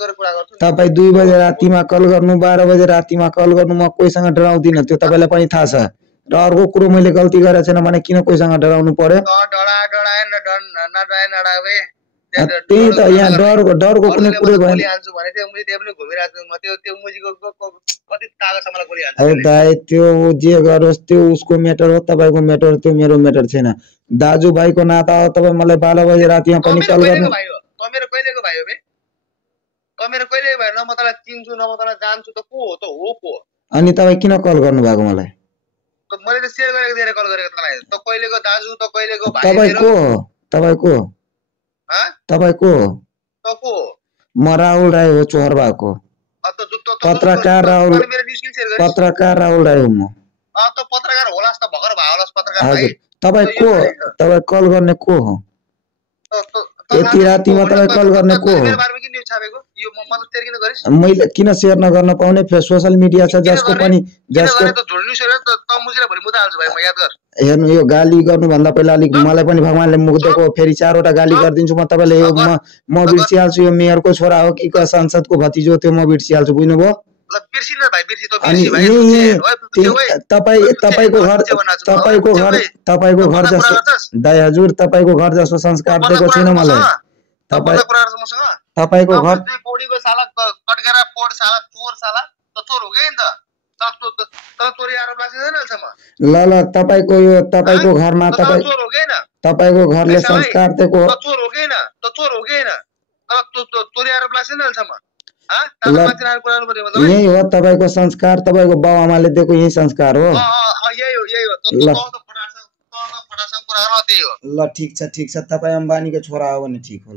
गरेर कुरा गर्छु नि। तपाई 2 बजे रातिमा कल गर्नु 12 बजे रातिमा कल गर्नु म कोहीसँग डराउँदिन त्यो तपाईलाई पनि थाहा छ र अर्को कुरो मैले गल्ती गरेको छैन भने किन कोहीसँग डराउनु पर्यो त्यही त यहाँ डरको कुनै कुरै भएन दाइ त्यो जे गरोस् त्यो उसको म्याटर हो तपाईको म्याटर त्यो मेरो म्याटर छैन दाजुभाइको नाता हो तपाई मलाई 12 बजे रातिमा पनि कल गर्नु मेरो कहिलेको भाइ हो बे मेरो कहिलेको भाइ न म तलाई चिन्छु न म तलाई जान्छु त को हो त हो को अनि तपाई किन कल गर्नु भएको मलाई मैले त शेयर गरेको दिएर कल गरेको तलाई त कहिलेको दाजु त कहिलेको भाइ तपाई को हो तपाई को हो त को म राहुल राई हो चोहरबाको पत्रकार राहुल राई हो म त पत्रकार होलास् त भगर भए होलास् पत्रकार भाइ तपाई को तपाई कल गर्ने को हो यति रातिमा तपाई कल गर्ने को हो मैले किन शेयर नगर्न पाउने सोशल मिडिया छ जसको पनि हेर्नु यो गाली गर्नु भन्दा पहिला अलिक मलाई पनि भगवानले मुख दिएको फेरि 4 वटा गाली गरिदिन्छु म तपाईले यो म बिर्सिहाल्छु यो मेयरको छोरा हो कि सांसदको भतिजो त्यो म बिर्सिहाल्छु बुझ्नुभयो तपाईको घर जस्तो दाइ हजुर तपाईको घर जस्तो संस्कार दिएको छैन मलाई तपाईको घर कोडीको साला कटगरा पोड साला चोर साला त चोर हो गए नि त चोरी आरोप लाग्दैन अहिलेसम्म ल तपाईको घरमा चोर हो गएन तपाईको घरले संस्कार दिएको त चोर हो गएन चोरी आरोप लाग्दैन अहिलेसम्म यही हो तपाईको संस्कार तपाईको बाउ आमाले दिएको यही संस्कार हो ल ठीक छ तपाई अम्बानीको छोरा हो भने ठीक हो ल